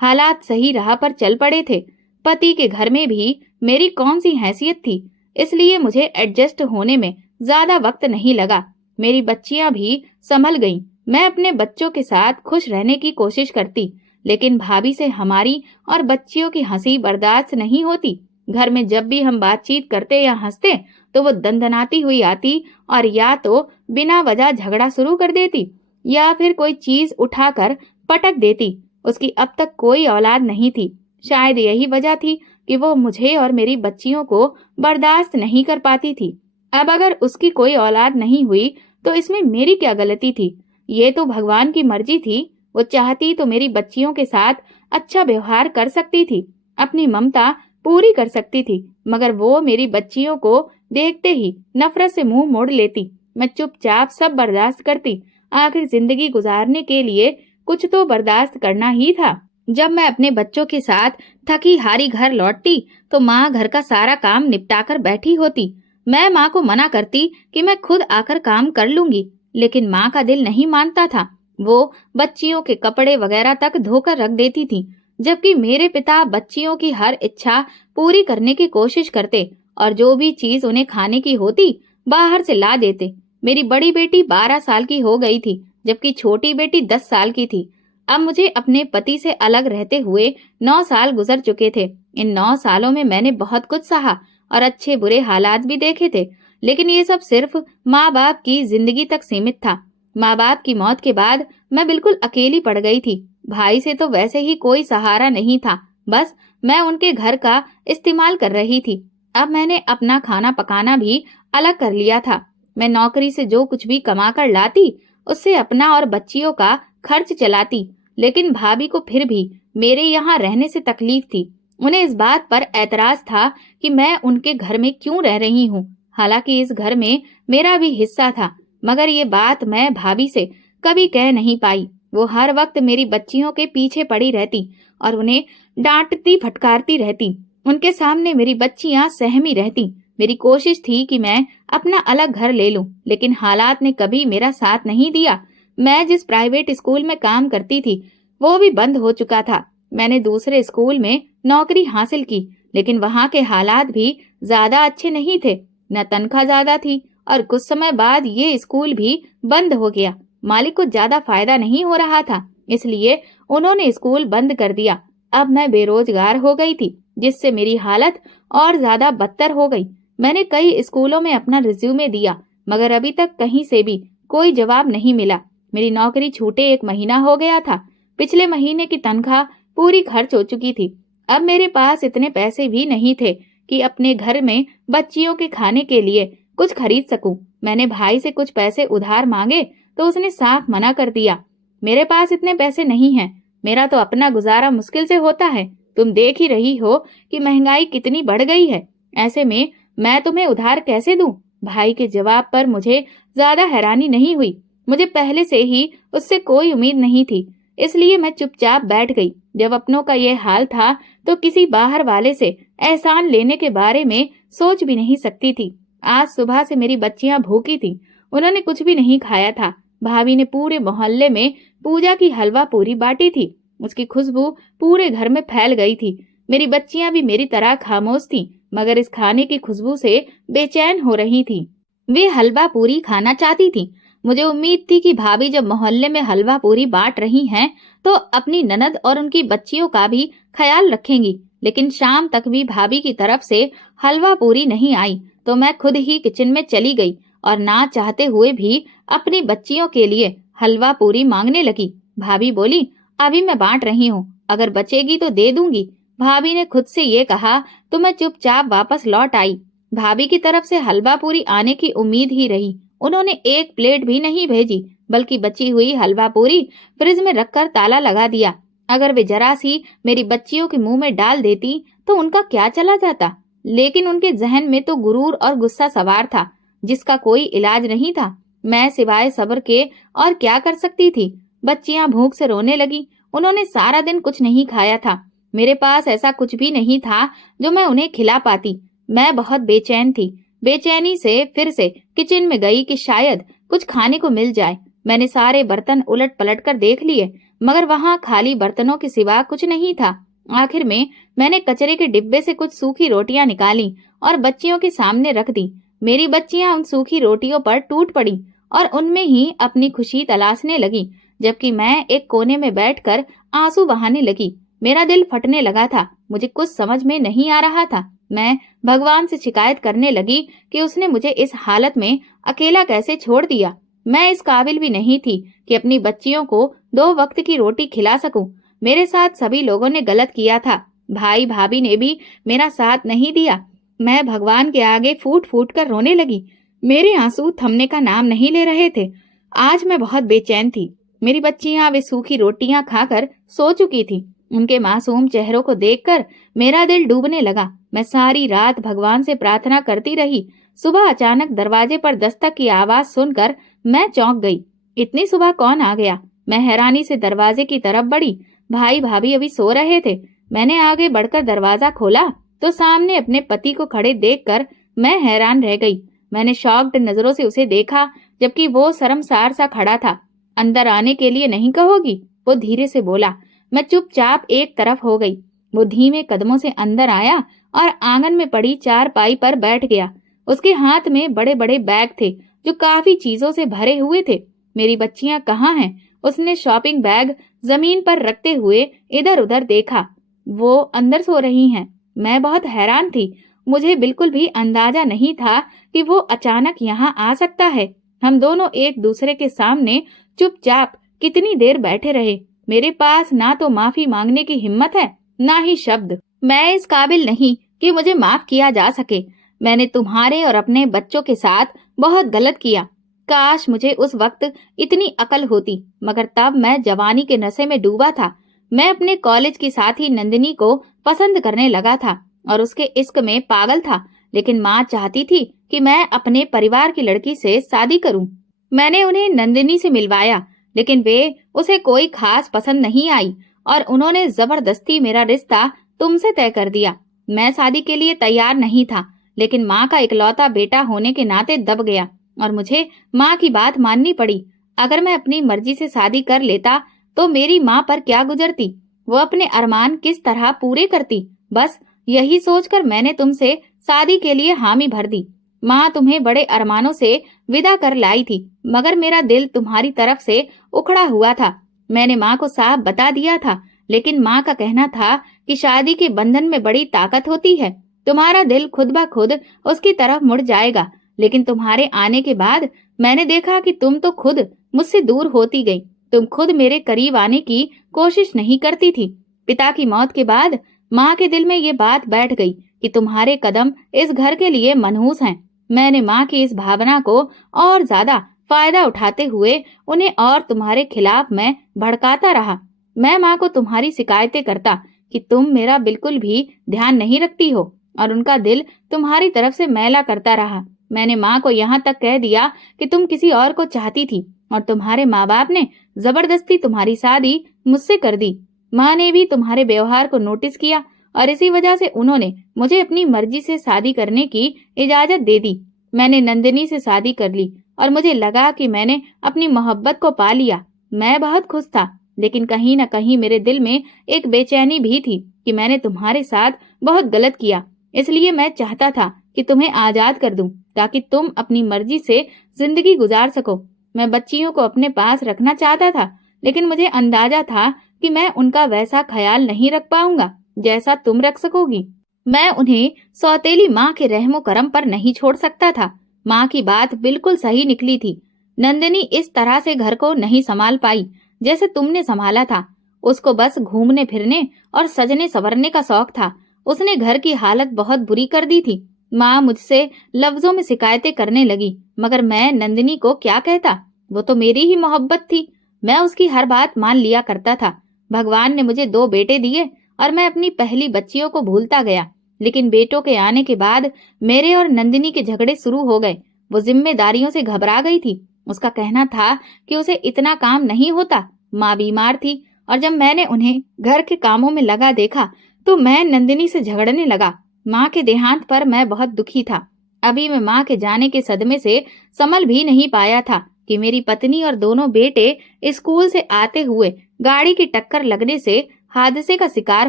हालात सही राह पर चल पड़े थे। पति के घर में भी मेरी कौन सी हैसियत थी, इसलिए मुझे एडजस्ट होने में ज्यादा वक्त नहीं लगा। मेरी बच्चियां भी संभल गईं। मैं अपने बच्चों के साथ खुश रहने की कोशिश करती, लेकिन भाभी से हमारी और बच्चियों की हंसी बर्दाश्त नहीं होती। घर में जब भी हम बातचीत करते या हंसते तो वो दंदनाती हुई आती और या तो बिना वजह झगड़ा शुरू कर देती या फिर कोई चीज उठाकर पटक देती। उसकी अब तक कोई औलाद नहीं थी। शायद यही वजह थी कि वो मुझे और मेरी बच्चियों को बर्दाश्त नहीं कर पाती थी। अब अगर उसकी कोई औलाद नहीं हुई तो इसमें मेरी क्या गलती थी। ये तो भगवान की मर्जी थी। वो चाहती तो मेरी बच्चियों के साथ अच्छा व्यवहार कर सकती थी, अपनी ममता पूरी कर सकती थी, मगर वो मेरी बच्चियों को देखते ही नफरत से मुंह मोड़ लेती। मैं चुपचाप सब बर्दाश्त करती। आखिर जिंदगी गुजारने के लिए कुछ तो बर्दाश्त करना ही था। जब मैं अपने बच्चों के साथ थकी हारी घर लौटती तो माँ घर का सारा काम निपटाकर बैठी होती। मैं माँ को मना करती कि मैं खुद आकर काम कर लूंगी, लेकिन माँ का दिल नहीं मानता था। वो बच्चियों के कपड़े वगैरह तक धोकर रख देती थी, जबकि मेरे पिता बच्चियों की हर इच्छा पूरी करने की कोशिश करते और जो भी चीज उन्हें खाने की होती बाहर से ला देते। मेरी बड़ी बेटी 12 साल की हो गई थी, जबकि छोटी बेटी 10 साल की थी। अब मुझे अपने पति से अलग रहते हुए 9 साल गुजर चुके थे। इन 9 सालों में मैंने बहुत कुछ सहा और अच्छे बुरे हालात भी देखे थे, लेकिन ये सब सिर्फ माँ बाप की जिंदगी तक सीमित था। माँ बाप की मौत के बाद मैं बिल्कुल अकेली पड़ गई थी। भाई से तो वैसे ही कोई सहारा नहीं था, बस मैं उनके घर का इस्तेमाल कर रही थी। अब मैंने अपना खाना पकाना भी अलग कर लिया था। मैं नौकरी से जो कुछ भी कमा कर लाती उससे अपना और बच्चियों का खर्च चलाती, लेकिन भाभी को फिर भी मेरे यहाँ रहने से तकलीफ थी। उन्हें इस बात पर एतराज था कि मैं उनके घर में क्यों रह रही हूँ, हालांकि इस घर में मेरा भी हिस्सा था। मगर ये बात मैं भाभी से कभी कह नहीं पाई। वो हर वक्त मेरी बच्चियों के पीछे पड़ी रहती और उन्हें डांटती फटकारती रहती। उनके सामने मेरी बच्चियां सहमी रहती। मेरी कोशिश थी कि मैं अपना अलग घर ले लूं, लेकिन हालात ने कभी मेरा साथ नहीं दिया। मैं जिस प्राइवेट स्कूल में काम करती थी वो भी बंद हो चुका था। मैंने दूसरे स्कूल में नौकरी हासिल की, लेकिन वहाँ के हालात भी ज्यादा अच्छे नहीं थे। न तनख्वाह ज्यादा थी और कुछ समय बाद ये स्कूल भी बंद हो गया। मालिक को ज्यादा फायदा नहीं हो रहा था, इसलिए उन्होंने स्कूल बंद कर दिया। अब मैं बेरोजगार हो गई थी, जिससे मेरी हालत और ज्यादा बदतर हो गई। मैंने कई स्कूलों में अपना रिज्यूमे दिया, मगर अभी तक कहीं से भी कोई जवाब नहीं मिला। मेरी नौकरी छूटे 1 महीना हो गया था। पिछले महीने की तनख्वाह पूरी खर्च हो चुकी थी। अब मेरे पास इतने पैसे भी नहीं थे कि अपने घर में बच्चियों के खाने के लिए कुछ खरीद सकूं। मैंने भाई से कुछ पैसे उधार मांगे तो उसने साफ मना कर दिया। मेरे पास इतने पैसे नहीं हैं। मेरा तो अपना गुजारा मुश्किल से होता है। तुम देख ही रही हो कि महंगाई कितनी बढ़ गई है। ऐसे में मैं तुम्हें उधार कैसे दूं? भाई के जवाब पर मुझे ज्यादा हैरानी नहीं हुई। मुझे पहले से ही उससे कोई उम्मीद नहीं थी, इसलिए मैं चुपचाप बैठ गई। जब अपनों का ये हाल था तो किसी बाहर वाले से एहसान लेने के बारे में सोच भी नहीं सकती थी। आज सुबह से मेरी बच्चियां भूखी थीं। उन्होंने कुछ भी नहीं खाया था। भाभी ने पूरे मोहल्ले में पूजा की हलवा पूरी बांटी थी। उसकी खुशबू पूरे घर में फैल गई थी। मेरी बच्चियां भी मेरी तरह खामोश थीं, मगर इस खाने की खुशबू से बेचैन हो रही थीं। वे हलवा पूरी खाना चाहती थीं। मुझे उम्मीद थी कि भाभी जब मोहल्ले में हलवा पूरी बांट रही हैं, तो अपनी ननद और उनकी बच्चियों का भी ख्याल रखेंगी। लेकिन शाम तक भी भाभी की तरफ से हलवा पूरी नहीं आई, तो मैं खुद ही किचन में चली गई और ना चाहते हुए भी अपनी बच्चियों के लिए हलवा पूरी मांगने लगी। भाभी बोली, अभी मैं बांट रही हूँ, अगर बचेगी तो दे दूंगी। भाभी ने खुद से ये कहा तो मैं चुपचाप वापस लौट आई। भाभी की तरफ से हलवा पूरी आने की उम्मीद ही रही। उन्होंने एक प्लेट भी नहीं भेजी, बल्कि बची हुई हलवा पूरी फ्रिज में रखकर ताला लगा दिया। अगर वे जरा सी मेरी बच्चियों के मुंह में डाल देती तो उनका क्या चला जाता। लेकिन उनके जहन में तो गुरूर और गुस्सा सवार था, जिसका कोई इलाज नहीं था। मैं सिवाय सब्र के और क्या कर सकती थी। बच्चियां भूख से रोने लगी। उन्होंने सारा दिन कुछ नहीं खाया था। मेरे पास ऐसा कुछ भी नहीं था जो मैं उन्हें खिला पाती। मैं बहुत बेचैन थी। बेचैनी से फिर से किचन में गई कि शायद कुछ खाने को मिल जाए। मैंने सारे बर्तन उलट पलट कर देख लिए, मगर वहां खाली बर्तनों के सिवा कुछ नहीं था। आखिर में मैंने कचरे के डिब्बे से कुछ सूखी रोटियां निकाली और बच्चियों के सामने रख दी। मेरी बच्चियां उन सूखी रोटियों पर टूट पड़ी और उनमें ही अपनी खुशी तलाशने लगी, जबकि मैं एक कोने में बैठकर आंसू बहाने लगी। मेरा दिल फटने लगा था। मुझे कुछ समझ में नहीं आ रहा था। मैं भगवान से शिकायत करने लगी कि उसने मुझे इस हालत में अकेला कैसे छोड़ दिया। मैं इस काबिल भी नहीं थी कि अपनी बच्चियों को 2 वक्त की रोटी खिला सकूं। मेरे साथ सभी लोगों ने गलत किया था। भाई भाभी ने भी मेरा साथ नहीं दिया। मैं भगवान के आगे फूट फूट कर रोने लगी। मेरे आंसू थमने का नाम नहीं ले रहे थे। आज मैं बहुत बेचैन थी। मेरी बच्चियां वे सूखी रोटियां खाकर सो चुकी थी। उनके मासूम चेहरों को देखकर मेरा दिल डूबने लगा। मैं सारी रात भगवान से प्रार्थना करती रही। सुबह अचानक दरवाजे पर दस्तक की आवाज सुनकर मैं चौंक गई। इतनी सुबह कौन आ गया? मैं हैरानी से दरवाजे की तरफ बढ़ी। भाई भाभी अभी सो रहे थे। मैंने आगे बढ़कर दरवाजा खोला तो सामने अपने पति को खड़े देखकर मैं हैरान रह गई। मैंने शॉक्ड नजरों से उसे देखा, जबकि वो शर्मसार सा खड़ा था। अंदर आने के लिए नहीं कहोगी? वो धीरे से बोला। मैं चुपचाप एक तरफ हो गई। वो धीमे कदमों से अंदर आया और आंगन में पड़ी चारपाई पर बैठ गया। उसके हाथ में बड़े बड़े बैग थे जो काफी चीजों से भरे हुए थे। मेरी बच्चियां कहाँ हैं? उसने शॉपिंग बैग जमीन पर रखते हुए इधर उधर देखा। वो अंदर सो रही हैं। मैं बहुत हैरान थी। मुझे बिल्कुल भी अंदाजा नहीं था कि वो अचानक यहाँ आ सकता है। हम दोनों एक दूसरे के सामने चुपचाप कितनी देर बैठे रहे। मेरे पास ना तो माफी मांगने की हिम्मत है, ना ही शब्द। मैं इस काबिल नहीं कि मुझे माफ किया जा सके। मैंने तुम्हारे और अपने बच्चों के साथ बहुत गलत किया। काश मुझे उस वक्त इतनी अकल होती, मगर तब मैं जवानी के नशे में डूबा था। मैं अपने कॉलेज की साथी नंदिनी को पसंद करने लगा था और उसके इश्क में पागल था। लेकिन माँ चाहती थी कि मैं अपने परिवार की लड़की से शादी करूं। मैंने उन्हें नंदिनी से मिलवाया, लेकिन वे उसे कोई खास पसंद नहीं आई और उन्होंने जबरदस्ती मेरा रिश्ता तुमसे तय कर दिया। मैं शादी के लिए तैयार नहीं था, लेकिन माँ का इकलौता बेटा होने के नाते दब गया और मुझे माँ की बात माननी पड़ी। अगर मैं अपनी मर्जी से शादी कर लेता तो मेरी माँ पर क्या गुजरती? वो अपने अरमान किस तरह पूरे करती? बस यही सोचकर मैंने तुमसे शादी के लिए हामी भर दी। माँ तुम्हें बड़े अरमानों से विदा कर लाई थी, मगर मेरा दिल तुम्हारी तरफ से उखड़ा हुआ था। मैंने माँ को साफ बता दिया था, लेकिन माँ का कहना था कि शादी के बंधन में बड़ी ताकत होती है, तुम्हारा दिल खुद ब खुद उसकी तरफ मुड़ जाएगा। लेकिन तुम्हारे आने के बाद मैंने देखा कि तुम तो खुद मुझसे दूर होती गई। तुम खुद मेरे करीब आने की कोशिश नहीं करती थी। पिता की मौत के बाद माँ के दिल में ये बात बैठ गई कि तुम्हारे कदम इस घर के लिए मनहूस हैं। मैंने माँ की इस भावना को और ज्यादा फायदा उठाते हुए उन्हें और तुम्हारे खिलाफ मैं भड़काता रहा। मैं माँ को तुम्हारी शिकायतें करता कि तुम मेरा बिल्कुल भी ध्यान नहीं रखती हो और उनका दिल तुम्हारी तरफ से मैला करता रहा। मैंने माँ को यहाँ तक कह दिया कि तुम किसी और को चाहती थी और तुम्हारे माँ बाप ने जबरदस्ती तुम्हारी शादी मुझसे कर दी। माँ ने भी तुम्हारे व्यवहार को नोटिस किया और इसी वजह से उन्होंने मुझे अपनी मर्जी से शादी करने की इजाजत दे दी। मैंने नंदिनी से शादी कर ली और मुझे लगा कि मैंने अपनी मोहब्बत को पा लिया। मैं बहुत खुश था, लेकिन कहीं न कहीं मेरे दिल में एक बेचैनी भी थी कि मैंने तुम्हारे साथ बहुत गलत किया। इसलिए मैं चाहता था कि तुम्हें आजाद कर दूं ताकि तुम अपनी मर्जी से जिंदगी गुजार सको। मैं बच्चियों को अपने पास रखना चाहता था, लेकिन मुझे अंदाजा था कि मैं उनका वैसा ख्याल नहीं रख पाऊंगा जैसा तुम रख सकोगी। मैं उन्हें सौतेली माँ के रहमो करम पर नहीं छोड़ सकता था। माँ की बात बिल्कुल सही निकली थी। नंदिनी इस तरह से घर को नहीं संभाल पाई जैसे तुमने संभाला था। उसको बस घूमने फिरने और सजने संवरने का शौक था। उसने घर की हालत बहुत बुरी कर दी थी। माँ मुझसे लफ्जों में शिकायतें करने लगी, मगर मैं नंदिनी को क्या कहता? वो तो मेरी ही मोहब्बत थी। मैं उसकी हर बात मान लिया करता था। भगवान ने मुझे 2 बेटे दिए और मैं अपनी पहली बच्चियों को भूलता गया। लेकिन बेटों के आने के बाद मेरे और नंदिनी के झगड़े शुरू हो गए। वो जिम्मेदारियों से घबरा गई थी। उसका कहना था कि उसे इतना काम नहीं होता। माँ बीमार थी और जब मैंने उन्हें घर के कामों में लगा देखा तो मैं नंदिनी से झगड़ने लगा। माँ के देहांत पर मैं बहुत दुखी था। अभी मैं माँ के जाने के सदमे से संभल भी नहीं पाया था कि मेरी पत्नी और दोनों बेटे स्कूल से आते हुए गाड़ी की टक्कर लगने से हादसे का शिकार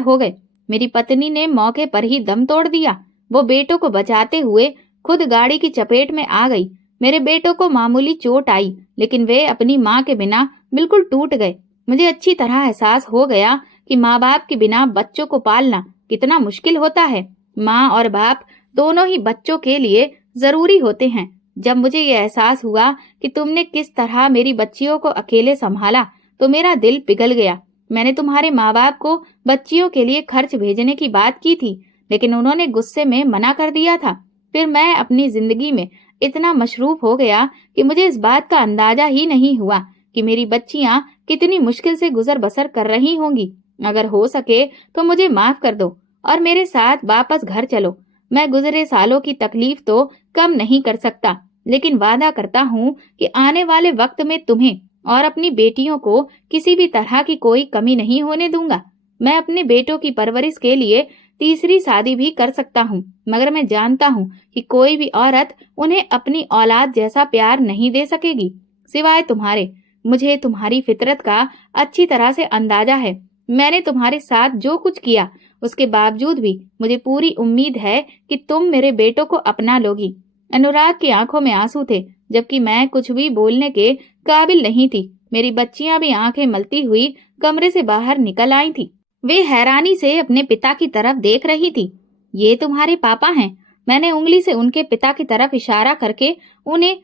हो गए। मेरी पत्नी ने मौके पर ही दम तोड़ दिया। वो बेटों को बचाते हुए खुद गाड़ी की चपेट में आ गई। मेरे बेटों को मामूली चोट आई, लेकिन वे अपनी माँ के बिना बिल्कुल टूट गए। मुझे अच्छी तरह एहसास हो गया कि माँ बाप के बिना बच्चों को पालना कितना मुश्किल होता है। माँ और बाप दोनों ही बच्चों के लिए जरूरी होते हैं। जब मुझे ये एहसास हुआ कि तुमने किस तरह मेरी बच्चियों को अकेले संभाला तो मेरा दिल पिघल गया। मैंने तुम्हारे माँ बाप को बच्चियों के लिए खर्च भेजने की बात की थी, लेकिन उन्होंने गुस्से में मना कर दिया था। फिर मैं अपनी जिंदगी में इतना मशरूफ हो गया कि मुझे इस बात का अंदाजा ही नहीं हुआ कि मेरी बच्चियां कितनी मुश्किल से गुजर बसर कर रही होंगी। अगर हो सके तो मुझे माफ कर दो और मेरे साथ वापस घर चलो। मैं गुजरे सालों की तकलीफ तो कम नहीं कर सकता, लेकिन वादा करता हूँ कि आने वाले वक्त में तुम्हें और अपनी बेटियों को किसी भी तरह की कोई कमी नहीं होने दूंगा। मैं अपने बेटों की परवरिश के लिए तीसरी शादी भी कर सकता हूँ, मगर मैं जानता हूँ कि कोई भी औरत उन्हें अपनी औलाद जैसा प्यार नहीं दे सकेगी सिवाय तुम्हारे। मुझे तुम्हारी फितरत का अच्छी तरह से अंदाजा है। मैंने तुम्हारे साथ जो कुछ किया उसके बावजूद भी मुझे पूरी उम्मीद है कि तुम मेरे बेटों को अपना लोगी। अनुराग की आंखों में आंसू थे, जबकि मैं कुछ भी बोलने के काबिल नहीं थी। मेरी बच्चियां भी आंखें मलती हुई कमरे से बाहर निकल आई थी। वे हैरानी से अपने पिता की तरफ देख रही थी। ये तुम्हारे पापा हैं। मैंने उंगली से उनके पिता की तरफ इशारा करके उन्हें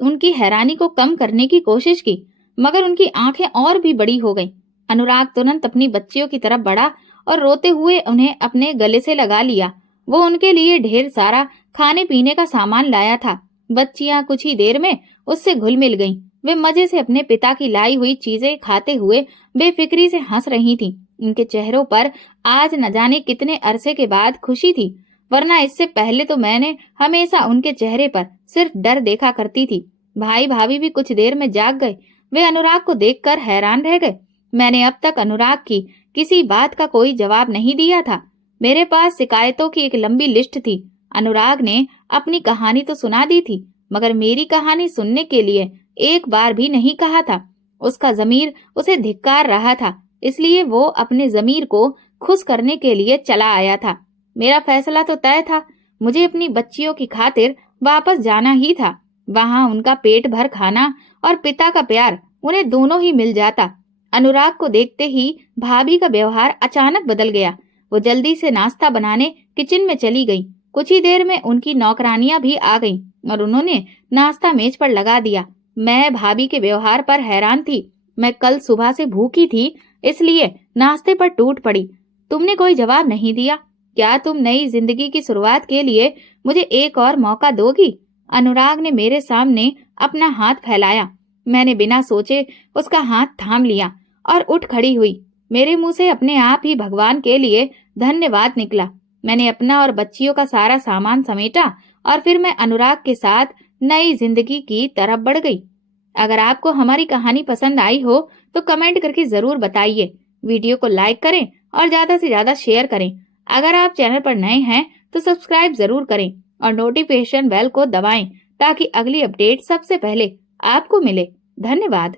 उनकी हैरानी को कम करने की कोशिश की, मगर उनकी आंखें और भी बड़ी हो गईं। अनुराग तुरंत अपनी बच्चियों की तरफ बढ़ा और रोते हुए उन्हें अपने गले से लगा लिया। वो उनके लिए ढेर सारा खाने पीने का सामान लाया था। बच्चियां कुछ ही देर में उससे घुल मिल गईं। वे मजे से अपने पिता की लाई हुई चीजें खाते हुए बेफिक्री से हंस रही थीं। उनके चेहरों पर आज न जाने कितने अरसे के बाद खुशी थी, वरना इससे पहले तो मैंने हमेशा उनके चेहरे पर सिर्फ डर देखा करती थी। भाई भाभी भी कुछ देर में जाग गए। वे अनुराग को देखकर हैरान रह गए। मैंने अब तक अनुराग की किसी बात का कोई जवाब नहीं दिया था। मेरे पास शिकायतों की एक लंबी लिस्ट थी। अनुराग ने अपनी कहानी तो सुना दी थी, मगर मेरी कहानी सुनने के लिए एक बार भी नहीं कहा था। उसका ज़मीर उसे धिक्कार रहा था, इसलिए वो अपने ज़मीर को खुश करने के लिए चला आया था। मेरा फैसला तो तय था। मुझे अपनी बच्चियों की खातिर वापस जाना ही था। वहां उनका पेट भर खाना और पिता का प्यार उन्हें दोनों ही मिल जाता। अनुराग को देखते ही भाभी का व्यवहार अचानक बदल गया। वो जल्दी से नाश्ता बनाने किचन में चली गई। कुछ ही देर में उनकी नौकरानियां भी आ गईं और उन्होंने नाश्ता मेज पर लगा दिया। मैं भाभी के व्यवहार पर हैरान थी। मैं कल सुबह से भूखी थी, इसलिए नाश्ते पर टूट पड़ी। तुमने कोई जवाब नहीं दिया। क्या तुम नई जिंदगी की शुरुआत के लिए मुझे एक और मौका दोगी? अनुराग ने मेरे सामने अपना हाथ फैलाया। मैंने बिना सोचे उसका हाथ थाम लिया और उठ खड़ी हुई। मेरे मुंह से अपने आप ही भगवान के लिए धन्यवाद निकला। मैंने अपना और बच्चियों का सारा सामान समेटा और फिर मैं अनुराग के साथ नई जिंदगी की तरफ बढ़ गई। अगर आपको हमारी कहानी पसंद आई हो तो कमेंट करके जरूर बताइए। वीडियो को लाइक करें और ज्यादा से ज्यादा शेयर करें। अगर आप चैनल पर नए हैं तो सब्सक्राइब जरूर करें और नोटिफिकेशन बेल को दबाएं ताकि अगली अपडेट सबसे पहले आपको मिले। धन्यवाद।